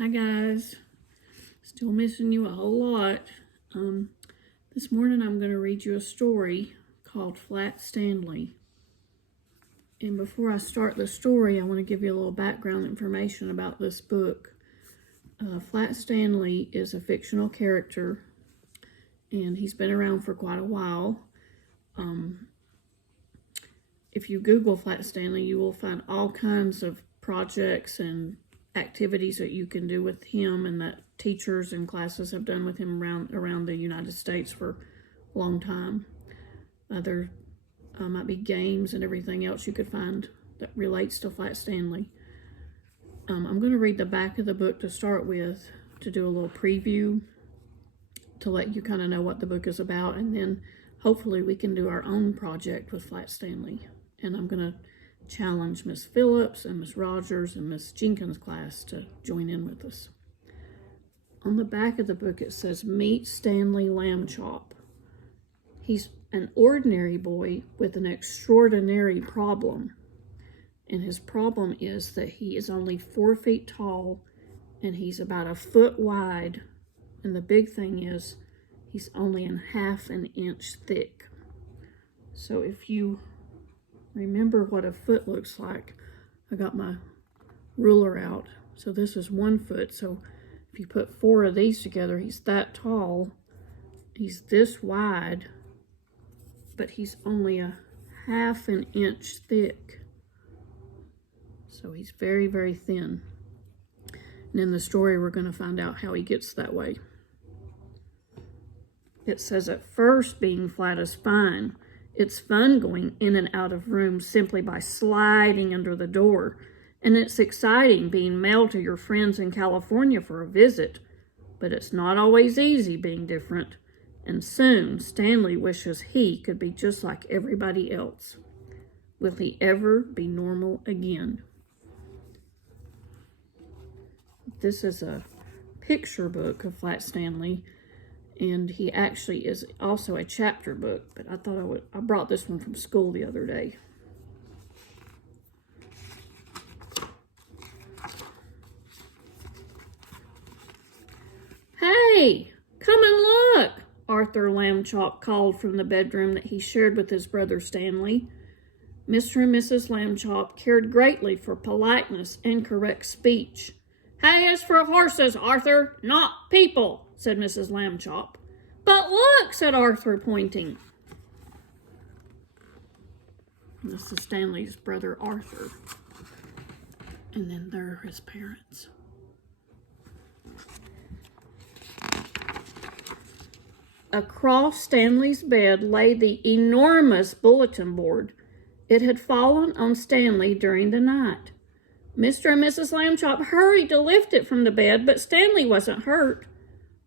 Hi guys, still missing you a whole lot. This morning I'm going to read you a story called Flat Stanley. And before I start the story, I want to give you a little background information about this book. Flat Stanley is a fictional character, and he's been around for quite a while. If you Google Flat Stanley, you will find all kinds of projects and activities that you can do with him and that teachers and classes have done with him around the United States for a long time. There might be games and everything else you could find that relates to Flat Stanley. I'm going to read the back of the book to start with, to do a little preview, to let you kind of know what the book is about, and then hopefully we can do our own project with Flat Stanley. And I'm going to challenge Miss Phillips and Miss Rogers and Miss Jenkins' class to join in with us. On the back of the book it says, "Meet Stanley Lamb Chop." He's an ordinary boy with an extraordinary problem. And his problem is that he is only 4 feet tall and he's about a foot wide. And the big thing is he's only ½ an inch thick. So if you remember what a foot looks like, I got my ruler out. So this is 1 foot. So if you put 4 of these together, he's that tall. He's this wide, but he's only ½ an inch thick. So he's very, very thin. And in the story, we're going to find out how he gets that way. It says, "At first, being flat is fine. It's fun going in and out of rooms simply by sliding under the door. And it's exciting being mailed to your friends in California for a visit. But it's not always easy being different. And soon, Stanley wishes he could be just like everybody else. Will he ever be normal again?" This is a picture book of Flat Stanley. And he actually is also a chapter book, but I brought this one from school the other day. "Hey, come and look," Arthur Lamb Chop called from the bedroom that he shared with his brother Stanley. Mr. and Mrs. Lamb Chop cared greatly for politeness and correct speech. "Hay is for horses, Arthur, not people," said Mrs. Lamb Chop. "But look," said Arthur, pointing. This is Stanley's brother Arthur. And then there are his parents. Across Stanley's bed lay the enormous bulletin board. It had fallen on Stanley during the night. Mr. and Mrs. Lamb Chop hurried to lift it from the bed, but Stanley wasn't hurt.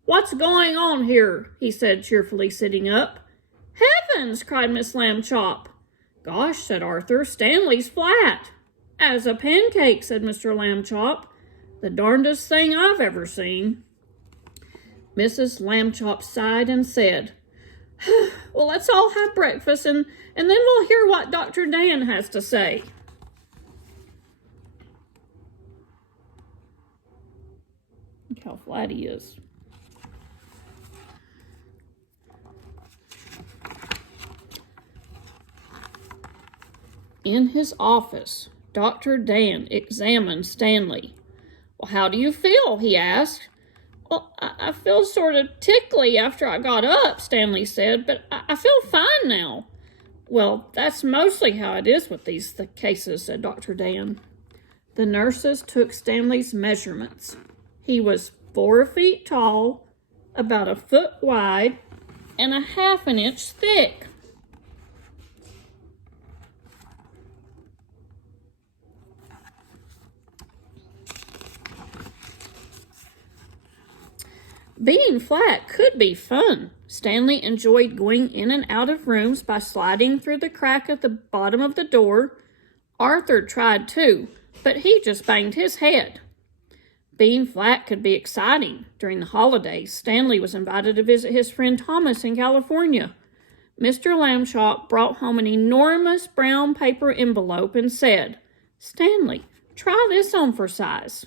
"What's going on here?" he said, cheerfully sitting up. "Heavens!" cried Miss Lamb Chop. "Gosh," said Arthur, "Stanley's flat." "As a pancake," said Mr. Lamb Chop. "The darndest thing I've ever seen." Mrs. Lamb Chop sighed and said, "Well, let's all have breakfast, and then we'll hear what Dr. Dan has to say." Look how flat he is. In his office, Dr. Dan examined Stanley. "Well, how do you feel?" he asked. "Well, I feel sort of tickly after I got up," Stanley said, "but I feel fine now." "Well, that's mostly how it is with these cases," said Dr. Dan. The nurses took Stanley's measurements. He was 4 feet tall, about a foot wide, and ½ an inch thick. Being flat could be fun. Stanley enjoyed going in and out of rooms by sliding through the crack at the bottom of the door. Arthur tried too, but he just banged his head. Being flat could be exciting. During the holidays, Stanley was invited to visit his friend Thomas in California. Mr. Lamb Chop brought home an enormous brown paper envelope and said, "Stanley, try this on for size."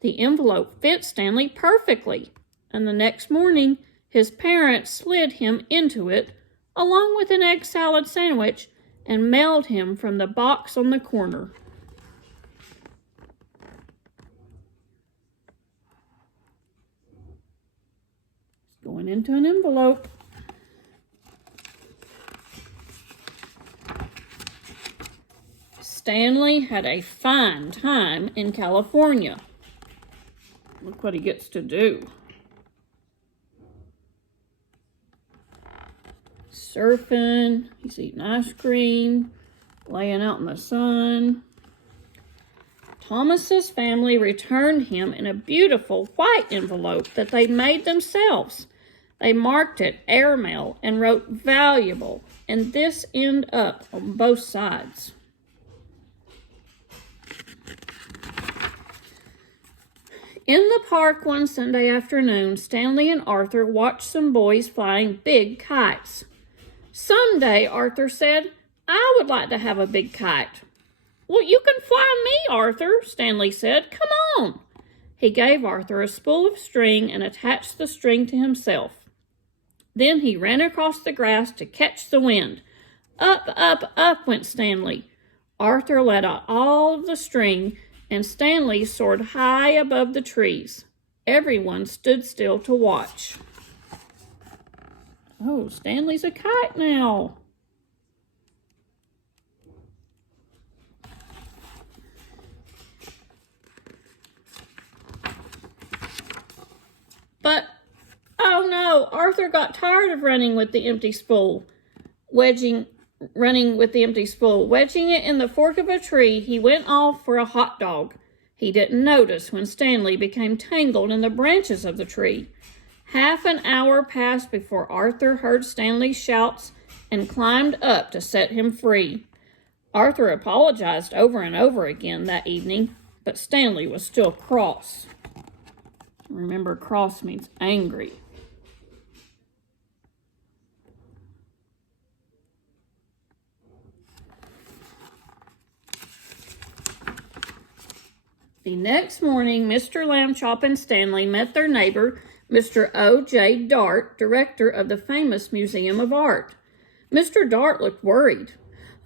The envelope fit Stanley perfectly, and the next morning his parents slid him into it, along with an egg salad sandwich, and mailed him from the box on the corner. It's going into an envelope. Stanley had a fine time in California. Look what he gets to do. Surfing, he's eating ice cream, laying out in the sun. Thomas's family returned him in a beautiful white envelope that they made themselves. They marked it airmail and wrote valuable, and this end up on both sides. In the park one Sunday afternoon, Stanley and Arthur watched some boys flying big kites. "Someday," Arthur said, "I would like to have a big kite." "Well, you can fly me, Arthur," Stanley said. "Come on." He gave Arthur a spool of string and attached the string to himself. Then he ran across the grass to catch the wind. Up, up, up went Stanley. Arthur let out all of the string, and Stanley soared high above the trees. Everyone stood still to watch. Oh, Stanley's a kite now. But, oh no, Arthur got tired of running with the empty spool. Wedging it in the fork of a tree, he went off for a hot dog. He didn't notice when Stanley became tangled in the branches of the tree. Half an hour passed before Arthur heard Stanley's shouts and climbed up to set him free. Arthur apologized over and over again that evening, but Stanley was still cross. Remember, cross means angry. The next morning, Mr. Lambchop and Stanley met their neighbor, Mr. O.J. Dart, director of the famous Museum of Art. Mr. Dart looked worried.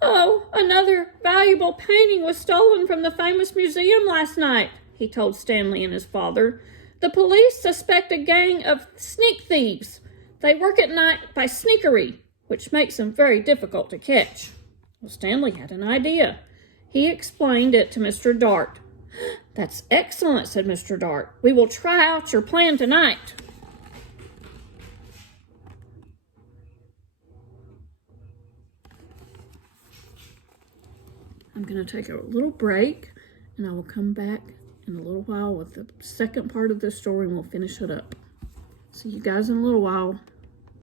"Oh, another valuable painting was stolen from the famous museum last night," he told Stanley and his father. "The police suspect a gang of sneak thieves. They work at night by sneakery, which makes them very difficult to catch." Well, Stanley had an idea. He explained it to Mr. Dart. "That's excellent," said Mr. Dart. "We will try out your plan tonight." I'm going to take a little break, and I will come back in a little while with the second part of this story, and we'll finish it up. See you guys in a little while.